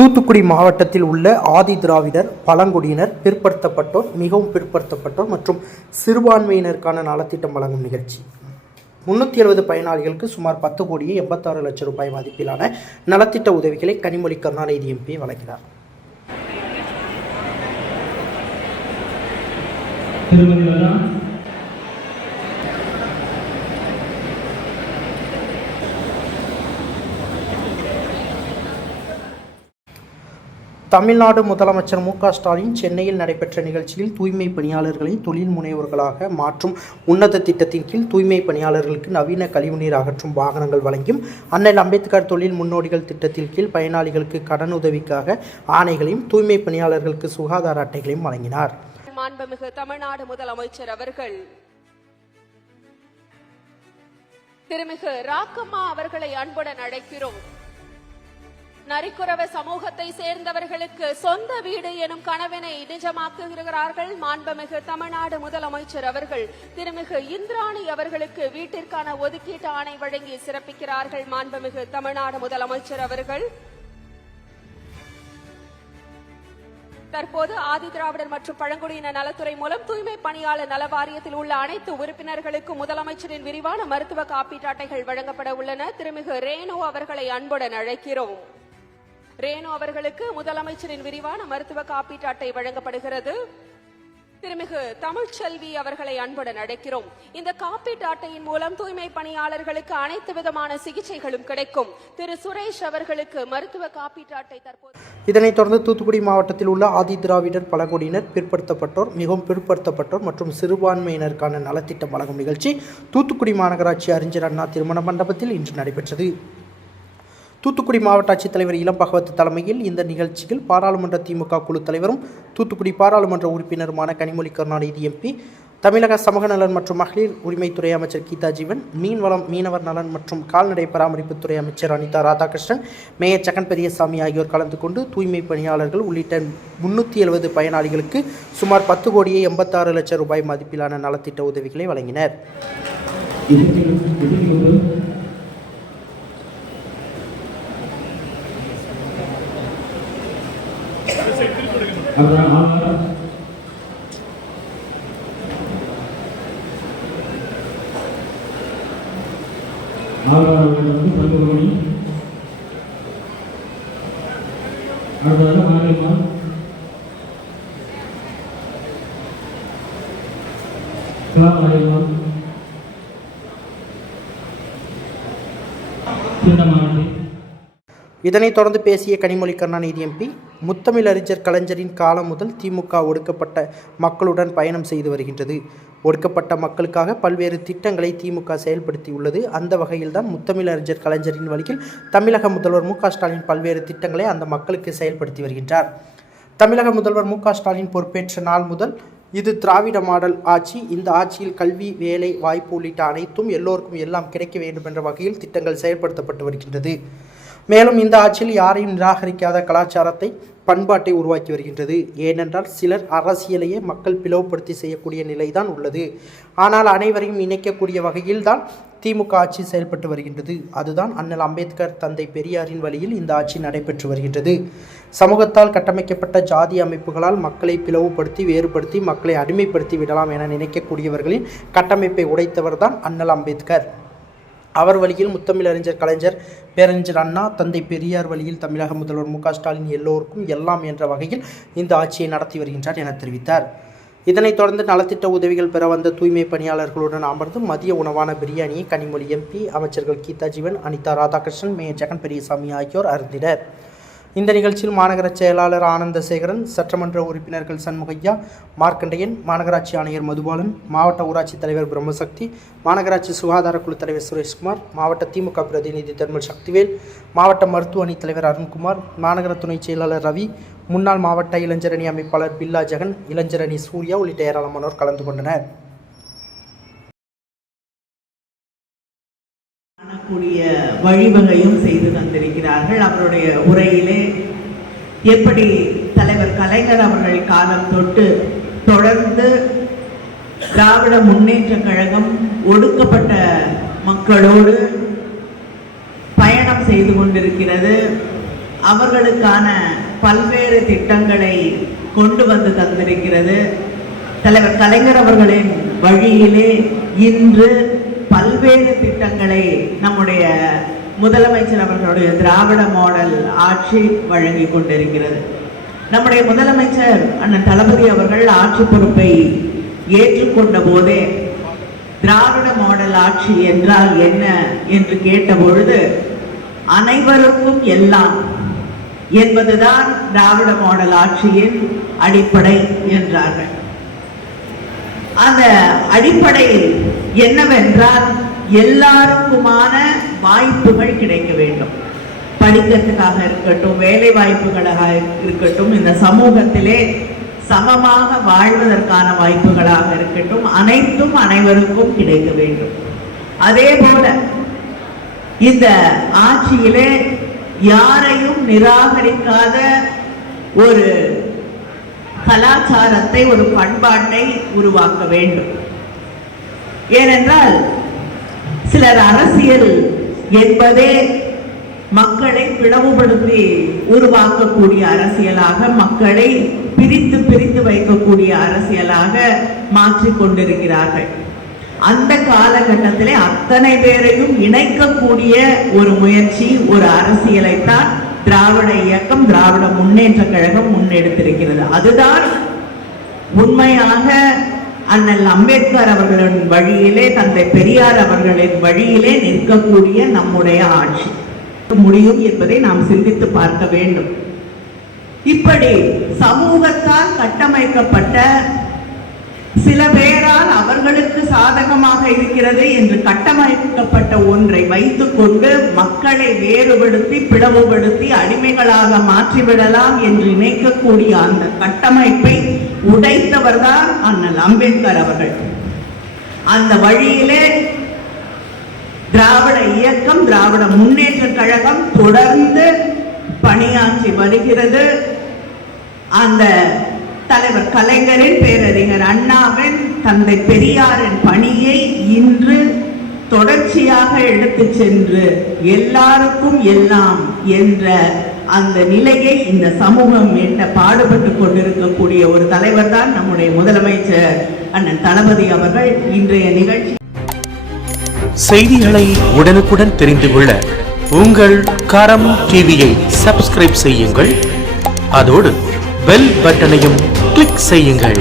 தூத்துக்குடி மாவட்டத்தில் உள்ள ஆதி திராவிடர் பழங்குடியினர் பிற்படுத்தப்பட்டோர் மிகவும் பிற்படுத்தப்பட்டோர் மற்றும் சிறுபான்மையினருக்கான நலத்திட்டம் வழங்கும் நிகழ்ச்சி. முன்னூற்றி எழுபது பயனாளிகளுக்கு சுமார் பத்து கோடியே எண்பத்தாறு லட்சம் ரூபாய் மதிப்பிலான நலத்திட்ட உதவிகளை கனிமொழி கருணாநிதி எம்பி வழங்கினார். திருமதி தமிழ்நாடு முதலமைச்சர் மு க ஸ்டாலின் சென்னையில் நடைபெற்ற நிகழ்ச்சியில் தூய்மை பணியாளர்களை தொழில் முனைவோர்களாக மாற்றும் உன்னத திட்டத்தின் கீழ் தூய்மை பணியாளர்களுக்கு நவீன கழிவுநீர் அகற்றும் வாகனங்கள் வழங்கியும் அண்ணல் அம்பேத்கர் தொழில் முன்னோடிகள் திட்டத்தின் கீழ் பயனாளிகளுக்கு கடனுதவிக்காக ஆணைகளையும் தூய்மை பணியாளர்களுக்கு சுகாதார அட்டைகளையும் வழங்கினார். மாண்புமிகு தமிழ்நாடு முதலமைச்சர் அவர்கள் திருமிகு ராக்கம்மா அவர்களை அன்புடன் அழைக்கிறோம். நரிக்குறவ சமூகத்தை சேர்ந்தவர்களுக்கு சொந்த வீடு எனும் கனவினை நிஜமாக்குகிறார்கள். மாண்புமிகு தமிழ்நாடு முதலமைச்சர் அவர்கள் திருமிகு இந்திராணி அவர்களுக்கு வீட்டிற்கான ஒதுக்கீட்டு ஆணை வழங்கி சிறப்பிக்கிறார்கள். மாண்புமிகு தமிழ்நாடு முதலமைச்சர் அவர்கள். தற்போது ஆதிதிராவிடர் மற்றும் பழங்குடியின நலத்துறை மூலம் தூய்மை பணியாளர் நல வாரியத்தில் உள்ள அனைத்து உறுப்பினர்களுக்கும் முதலமைச்சரின் விரிவான மருத்துவ காப்பீட்டு அட்டைகள் வழங்கப்பட உள்ளன. திருமிகு ரேணு அவர்களை அன்புடன் அழைக்கிறோம். ரேணு அவர்களுக்கு முதலமைச்சரின் விரிவான மருத்துவ காப்பீட்டு அட்டை வழங்கப்படுகிறது. திருமிகு தமிழ்ச்செல்வி அவர்களை அன்புடன் அழைக்கிறோம். இந்த காப்பீட்டு அட்டையின் மூலம் தூய்மை பணியாளர்களுக்கு அனைத்து விதமான சிகிச்சைகளும் கிடைக்கும். திரு சுரேஷ் அவர்களுக்கு மருத்துவ காப்பீட்டு அட்டை தற்போது இதனைத் தொடர்ந்து தூத்துக்குடி மாவட்டத்தில் உள்ள ஆதி திராவிடர் பழங்குடியினர் பிற்படுத்தப்பட்டோர் மிகவும் பிற்படுத்தப்பட்டோர் மற்றும் சிறுபான்மையினருக்கான நலத்திட்டம் வழங்கும் நிகழ்ச்சி தூத்துக்குடி மாநகராட்சி அறிஞர் அண்ணா திருமண மண்டபத்தில் இன்று நடைபெற்றது. தூத்துக்குடி மாவட்ட ஆட்சித்தலைவர் இளம் பகவத் தலைமையில் இந்த நிகழ்ச்சியில் பாராளுமன்ற திமுக குழு தலைவரும் தூத்துக்குடி பாராளுமன்ற உறுப்பினருமான கனிமொழி கருணாநிதி எம்பி தமிழக சமூக நலன் மற்றும் மகளிர் உரிமைத்துறை அமைச்சர் கீதா ஜீவன் மீன்வளம் மீனவர் நலன் மற்றும் கால்நடை பராமரிப்புத்துறை அமைச்சர் அனிதா ராதாகிருஷ்ணன் மேயர் ஜெகன் பெரியசாமி ஆகியோர் கலந்து கொண்டு தூய்மை பணியாளர்கள் உள்ளிட்ட முன்னூற்றி எழுபது பயனாளிகளுக்கு சுமார் பத்து கோடியே எண்பத்தாறு லட்சம் ரூபாய் மதிப்பிலான நலத்திட்ட உதவிகளை வழங்கினர். అబ్రహాం ఆవరణకు పండుకొని ఆ తర్వాత మారేమా సలాం మారేమా తిన్నమా இதனைத் தொடர்ந்து பேசிய கனிமொழி கருணாநிதி எம்பி முத்தமிழறிஞர் கலைஞரின் காலம் முதல் திமுக ஒடுக்கப்பட்ட மக்களுடன் பயணம் செய்து வருகின்றது. ஒடுக்கப்பட்ட மக்களுக்காக பல்வேறு திட்டங்களை திமுக செயல்படுத்தியுள்ளது. அந்த வகையில்தான் முத்தமிழறிஞர் கலைஞரின் வழியில் தமிழக முதல்வர் மு ஸ்டாலின் பல்வேறு திட்டங்களை அந்த மக்களுக்கு செயல்படுத்தி வருகின்றார். தமிழக முதல்வர் மு ஸ்டாலின் பொறுப்பேற்ற நாள் முதல் இது திராவிட மாடல் ஆட்சி. இந்த ஆட்சியில் கல்வி வேலை வாய்ப்பு உள்ளிட்ட அனைத்தும் எல்லோருக்கும் எல்லாம் கிடைக்க வேண்டும் என்ற வகையில் திட்டங்கள் செயல்படுத்தப்பட்டு வருகின்றது. மேலும் இந்த ஆட்சியில் யாரையும் நிராகரிக்காத கலாச்சாரத்தை பண்பாட்டை உருவாக்கி வருகின்றது. ஏனென்றால் சிலர் அரசியலையே மக்கள் பிளவுபடுத்தி செய்யக்கூடிய நிலைதான் உள்ளது. ஆனால் அனைவரையும் இணைக்கக்கூடிய வகையில்தான் திமுக ஆட்சி செயல்பட்டு வருகின்றது. அதுதான் அண்ணல் அம்பேத்கர் தந்தை பெரியாரின் வழியில் இந்த ஆட்சி நடைபெற்று வருகின்றது. சமூகத்தால் கட்டமைக்கப்பட்ட ஜாதி அமைப்புகளால் மக்களை பிளவுபடுத்தி வேறுபடுத்தி மக்களை அடிமைப்படுத்தி விடலாம் என நினைக்கக்கூடியவர்களின் கட்டமைப்பை உடைத்தவர் தான் அண்ணல் அம்பேத்கர். அவர் வழியில் முத்தமிழறிஞர் கலைஞர் பேரறிஞர் அண்ணா தந்தை பெரியார் வழியில் தமிழக முதல்வர் மு ஸ்டாலின் எல்லோருக்கும் எல்லாம் என்ற வகையில் இந்த ஆட்சியை நடத்தி வருகின்றார் என தெரிவித்தார். இதனைத் தொடர்ந்து நலத்திட்ட உதவிகள் பெற வந்த தூய்மை பணியாளர்களுடன் அமர்ந்து மதிய உணவான பிரியாணியை கனிமொழி எம்பி அமைச்சர்கள் கீதா ஜீவன் அனிதா ராதாகிருஷ்ணன் மேயர் ஜெகன் பெரியசாமி ஆகியோர் அருந்தினர். இந்த நிகழ்ச்சியில் மாநகர செயலாளர் ஆனந்தசேகரன் சட்டமன்ற உறுப்பினர்கள் சண்முகையா மார்க்கண்டையன் மாநகராட்சி ஆணையர் மதுபாலன் மாவட்ட ஊராட்சி தலைவர் பிரம்மசக்தி மாநகராட்சி சுகாதார குழு தலைவர் சுரேஷ்குமார் மாவட்ட திமுக பிரதிநிதி தர்மல் சக்திவேல் மாவட்ட மருத்துவ அணி தலைவர் அருண்குமார் மாநகர துணை செயலாளர் ரவி முன்னாள் மாவட்ட இளைஞரணி அமைப்பாளர் பில்லா ஜெகன் இளைஞரணி சூர்யா உள்ளிட்ட ஏராளமானோர் கலந்து கொண்டனர். கூடிய வழிவகையும் செய்து தந்திருக்கிறார்கள். அவருடைய உரையிலே எப்படி தலைவர் கலைஞர் அவர்கள் காலம் தொட்டு தொடர்ந்து திராவிட முன்னேற்ற கழகம் ஒடுக்கப்பட்ட மக்களோடு பயணம் செய்து கொண்டிருக்கிறது. அவர்களுக்கான பல்வேறு திட்டங்களை கொண்டு வந்து தந்திருக்கிறது. தலைவர் கலைஞர் அவர்களின் வழியிலே இன்று பல்வேறு திட்டங்களை நம்முடைய முதலமைச்சர் அவர்களுடைய திராவிட மாடல் ஆட்சி வழங்கி கொண்டிருக்கிறது. நம்முடைய முதலமைச்சர் அண்ணன் தளபதி அவர்கள் ஆட்சி பொறுப்பை ஏற்றுக்கொண்ட போதே திராவிட மாடல் ஆட்சி என்றால் என்ன என்று கேட்டபொழுது அனைவருக்கும் எல்லாம் என்பதுதான் திராவிட மாடல் ஆட்சியின் அடிப்படை என்றார்கள். அந்த அடிப்படையில் என்னவென்றால் எல்லாருக்குமான வாய்ப்புகள் கிடைக்க வேண்டும். படிக்கிறதுக்காக இருக்கட்டும் வேலை வாய்ப்புகளாக இருக்கட்டும் இந்த சமூகத்திலே சமமாக வாழ்வதற்கான வாய்ப்புகளாக இருக்கட்டும் அனைத்தும் அனைவருக்கும் கிடைக்க வேண்டும். அதே போல இந்த ஆட்சியிலே யாரையும் நிராகரிக்காத ஒரு கலாச்சாரத்தை ஒரு பண்பாட்டை உருவாக்க வேண்டும். ஏனென்றால் சிலர் அரசியல் என்பதே மக்களை பிளவுபடுத்தி உருவாக்கக்கூடிய அரசியலாக மக்களை பிரித்து பிரித்து வைக்கக்கூடிய அரசியலாக மாற்றிக் கொண்டிருக்கிறார்கள். அந்த காலகட்டத்திலே அத்தனை பேரையும் இணைக்கக்கூடிய ஒரு முயற்சி ஒரு அரசியலைத்தான் திராவிட இயக்கம் திராவிட முன்னேற்ற கழகம் முன்னெடுத்திருக்கிறது. அதுதான் உண்மையாக அண்ணல் அம்பேத்கர் அவர்களின் வழியிலே தந்தை பெரியார் அவர்களின் வழியிலே நிற்கக்கூடிய நம்முடைய ஆட்சி. முடியும் என்பதை நாம் சிந்தித்து பார்க்க வேண்டும். இப்படி சமூகத்தால் கட்டமைக்கப்பட்ட சில பேரால் அவர்களுக்கு சாதகமாக இருக்கிறது என்று கட்டமைக்கப்பட்ட ஒன்றை வைத்துக்கொண்டு மக்களை வேறுபடுத்தி பிளவுபடுத்தி அடிமைகளாக மாற்றிவிடலாம் என்று நினைக்கக்கூடிய அந்த கட்டமைப்பை உடைத்தவர் தான் அண்ணல் அம்பேத்கர் அவர்கள். அந்த வழியிலே திராவிட இயக்கம் திராவிட முன்னேற்ற கழகம் தொடர்ந்து பணியாற்றி வருகிறது. அந்த தலைவர் கலைஞரின் பேரறிஞர் அண்ணாவின் தந்தை பெரியாரின் பணியை இன்று தொடர்ச்சியாக எடுத்து சென்று எல்லாருக்கும் எல்லாம் என்ற அந்த நிலையை இந்த சமூகம் எட்ட பாடுபட்டு கொண்டிருக்கக்கூடிய ஒரு தலைவர் தான் நம்முடைய முதலமைச்சர் அண்ணன் தளபதி அவர்கள். இன்றைய நிகழ்ச்சி செய்திகளை உடனுக்குடன் தெரிந்து கொள்ள உங்கள் கரம் டிவியை சப்ஸ்கிரைப் செய்யுங்கள். அதோடு பெல் பட்டனையும் கிளிக் செய்யுங்கள்.